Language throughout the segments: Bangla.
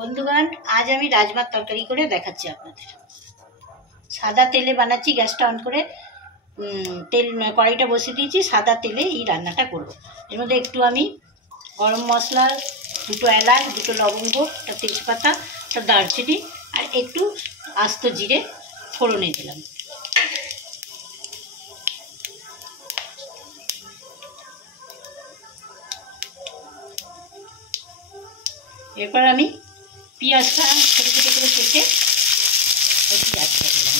বন্ধুগণ, আজ আমি রাজমার তরকারি করে দেখাচ্ছি আপনাদের। সাদা তেলে বানাচ্ছি, গ্যাসটা অন করে তেল কড়াইটা বসিয়ে দিয়েছি। সাদা তেলে এই রান্নাটা করব। এর মধ্যে একটু আমি গরম মশলা, দুটো এলাচ, দুটো লবঙ্গ, একটা তেজপাতা, একটা দারচিনি আর একটু আস্ত জিরে ফোড়নে দিলাম। এরপর আমি পেঁয়াজটা ছোটো ছোটো করে কেটে ওই পেঁয়াজটা দিলাম।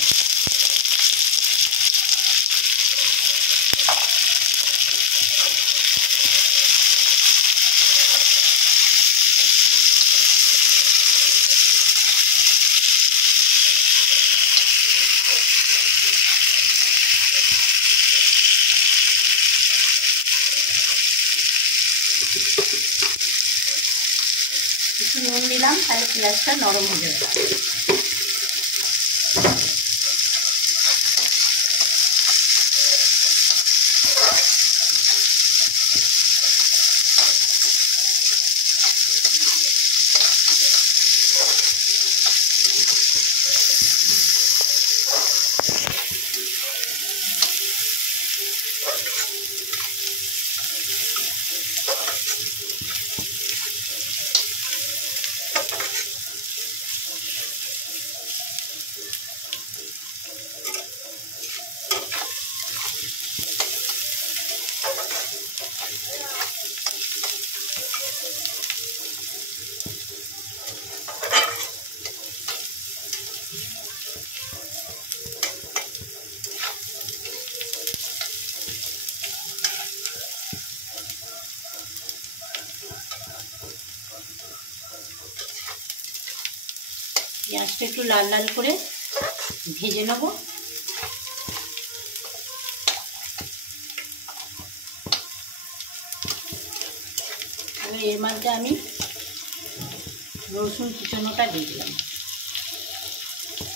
একটু নুন দিলাম, তাহলে পেঁয়াজটা নরম হয়ে যাবে। পেঁয়াজটা একটু লাল লাল করে ভেজে নেব। আর এর মধ্যে আমি রসুন কুচানোটা দিয়ে দিলাম।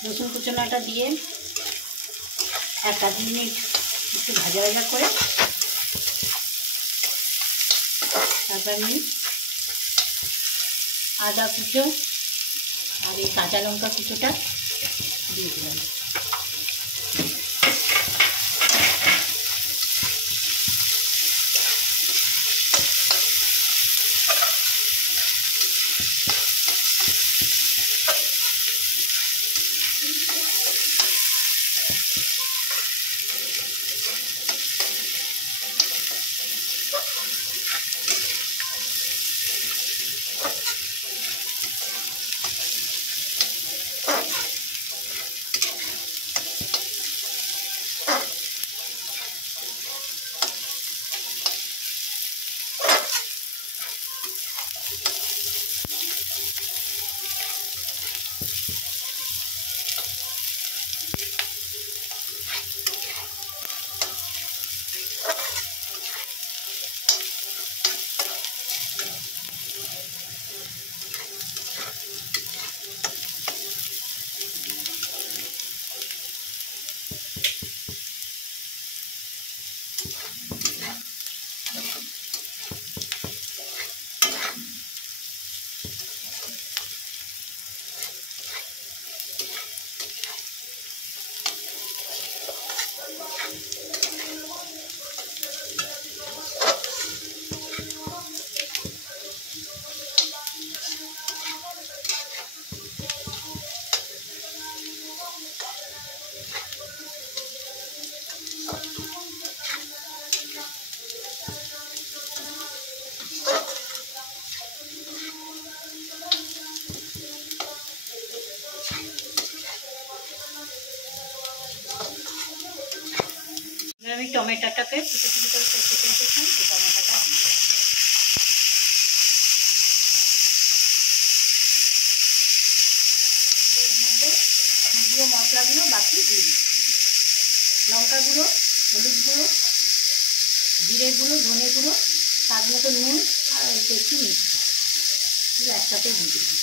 রসুন কুচানোটা দিয়ে 1-2 মিনিট একটু ভাজা ভাজা করে তারপর আমি আদা কুচো আর এই কাঁচা লঙ্কা কুচোটা দিয়ে দিলাম। আমি টমেটোটাকে ছোটো ছোটো করে কেটে রেখেছিলাম, সেই টমেটোটা দিয়ে এর মধ্যে গুঁড়ো মশলাগুলো বাকি দিয়ে দিচ্ছি। লঙ্কা গুঁড়ো, হলুদ গুঁড়ো, জিরে গুঁড়ো, ধনে গুঁড়ো, স্বাদ মতো নুন আর একটু মিষ্টি একসাথে দিয়ে দিচ্ছি।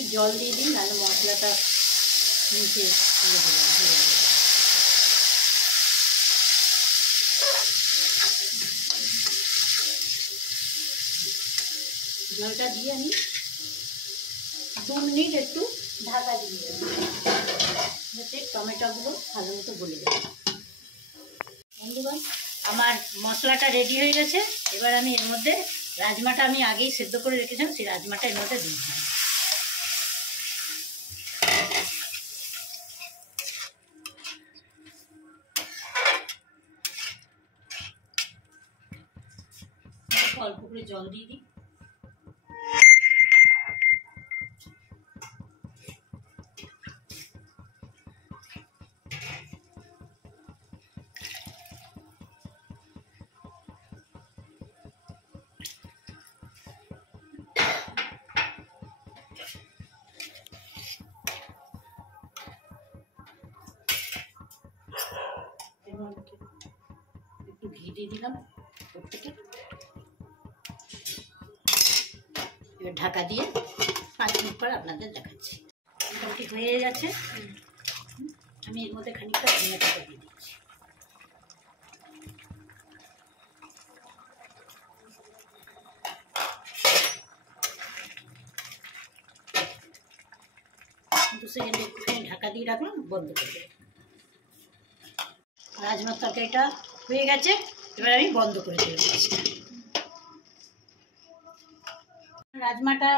একটু জল দিয়ে দিন, নাহলে মশলাটা নিচে ধরে যাবে। জলটা দিয়ে আমি 2 মিনিট একটু ঢাকা দিয়ে দেবো, যাতে টমেটোগুলো ভালো মতো গলে যাবে। বন্ধুগণ, আমার মশলাটা রেডি হয়ে গেছে। এবার আমি এর মধ্যে রাজমাটা আমি আগেই সেদ্ধ করে রেখেছিলাম, সেই রাজমাটা এর মধ্যে দিয়ে দিলাম। অল্প করে জল দিয়ে দিই। একটু ঘি দিয়ে দিলাম ওর থেকে। এবার ঢাকা দিয়ে 5 মিনিট পর আপনাদের দেখাচ্ছি। মোটামুটি হয়ে গেছে। আমি এর মধ্যে খানিকটা ধনে পাতা দিয়ে দিচ্ছি। দু সেকেন্ডে একটুখানি ঢাকা দিয়ে রাখলাম, বন্ধ করে দেবো। রাজমার তরকারিটা হয়ে গেছে, এবার আমি বন্ধ করে দেবো। রাজমাটা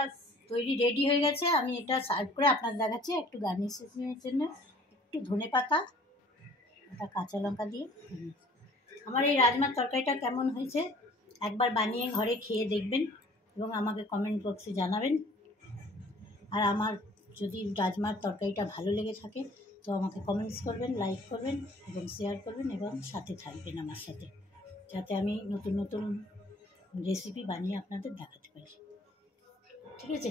তৈরি রেডি হয়ে গেছে, আমি এটা সার্ভ করে আপনার দেখাচ্ছি। একটু গার্নিশের জন্য একটু ধনে পাতা, একটা কাঁচা লঙ্কা দিয়ে। আমার এই রাজমার তরকারিটা কেমন হয়েছে একবার বানিয়ে ঘরে খেয়ে দেখবেন এবং আমাকে কমেন্ট বক্সে জানাবেন। আর আমার যদি রাজমার তরকারিটা ভালো লেগে থাকে তো আমাকে কমেন্টস করবেন, লাইক করবেন এবং শেয়ার করবেন এবং সাথে থাকবেন আমার সাথে, যাতে আমি নতুন নতুন রেসিপি বানিয়ে আপনাদের দেখাতে পারি। ঠিক আছে।